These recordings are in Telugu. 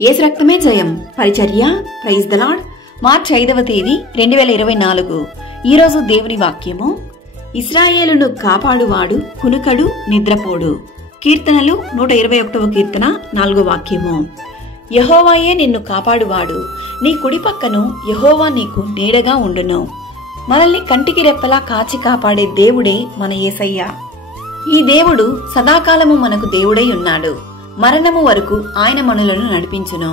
యేసు రక్తమే జయం పరిచర్య. Praise the lord. మార్చి 5వ తేదీ 2024. ఈరోజు దేవుని వాక్యము, ఇశ్రాయేలును కాపాడువాడు కునుకడు నిద్రపోడు. కీర్తనలు 121వ కీర్తన 4వ వాక్యము. యెహోవాయే నిన్ను కాపాడువాడు, నీ కుడి పక్కను యెహోవా నీకు నీడగా ఉండును. మనల్ని కంటికి రెప్పలా కాచి కాపాడే దేవుడే మన యేసయ్య. ఈ దేవుడు సదాకాలము మనకు దేవుడై ఉన్నాడు. మరణము వరకు ఆయన మనులను నడిపించును.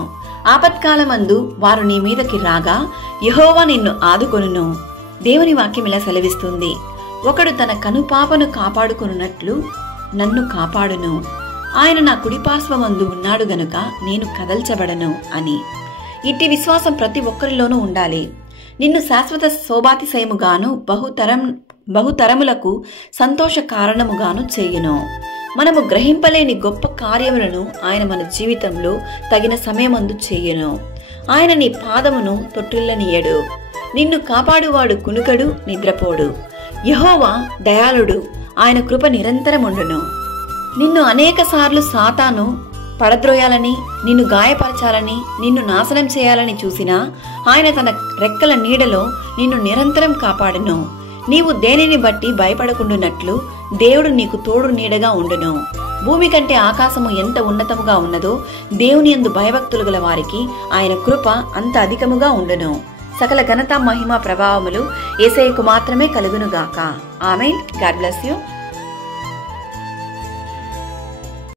ఆపత్కాలమందు వారు నీ మీదకి రాగా యెహోవా నిన్ను ఆదుకొనును. దేవుని వాక్యం ఇలా సెలవిస్తుంది, ఒకడు తన కనుపాపను కాపాడుకొనున్నట్లు నన్ను కాపాడును. ఆయన నా కుడిపార్శ్వమందు ఉన్నాడు గనుక నేను కదల్చబడను అని. ఇట్టి విశ్వాసం ప్రతి ఒక్కరిలోనూ ఉండాలి. నిన్ను శాశ్వత శోభాతిశయముగాను బహుతరములకు సంతోష కారణముగాను చేయును. మనము గ్రహింపలేని గొప్ప కార్యములను ఆయన మన జీవితంలో తగిన సమయమందు చేయును. ఆయన నీ పాదమును తొట్టిల్లనీయడు. నిన్ను కాపాడువాడు కునుకడు నిద్రపోడు. యెహోవా దయాళుడు, ఆయన కృప నిరంతరముండును. నిన్ను అనేక సార్లు సాతాను పడద్రోయాలని, నిన్ను గాయపరచాలని, నిన్ను నాశనం చేయాలని చూసినా ఆయన తన రెక్కల నీడలో నిన్ను నిరంతరం కాపాడును. నీవు దేనిని బట్టి భయపడకుండునట్లు దేవుడు నీకు తోడు నీడగా ఉండును. భూమి కంటే ఆకాశము ఎంత ఉన్నతముగా ఉన్నదో దేవుని యందు భయభక్తులు గల వారికి ఆయన కృప అంత అధికముగా ఉండును. సకల ఘనత మహిమ ప్రభావములు యేసయ్యకు మాత్రమే కలుగునుగాక. ఆమేన్. God bless you.